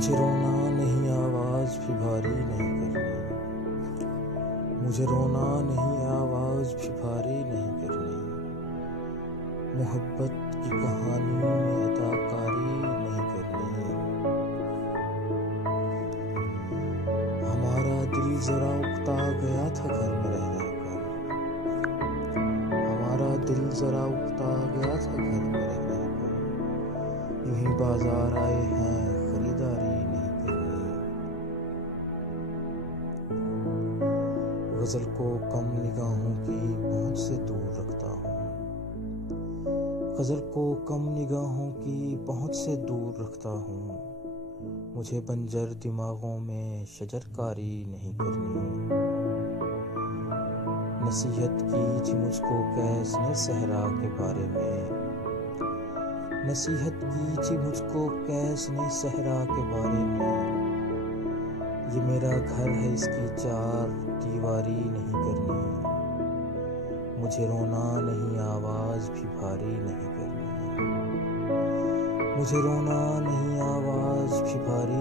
मुझे रोना नहीं, आवाज़ भी भारी नहीं करनी। मुझे रोना नहीं, आवाज़ भी भारी नहीं करनी। मोहब्बत की कहानी में अदाकारी नहीं करनी। हमारा दिल जरा उकता गया था घर में रह रहकर। हमारा दिल जरा उकता गया था घर में रह रहकर। यूं ही बाजार आए हैं, खरीदारी नहीं करनी। गजल को कम निगाहों की पहुंच से दूर रखता हूँ। गजल को कम निगाहों की पहुंच से दूर रखता हूँ। मुझे बंजर दिमागों में शजरकारी नहीं करनी। नसीहत की थी मुझको कैस ने सहरा के बारे में। नसीहत की थी मुझको कैस ने सहरा के बारे में। ये मेरा घर है, इसकी चार दीवारी नहीं करनी। मुझे रोना नहीं, आवाज़ भी भारी नहीं करनी। मुझे रोना नहीं, आवाज़ भी भारी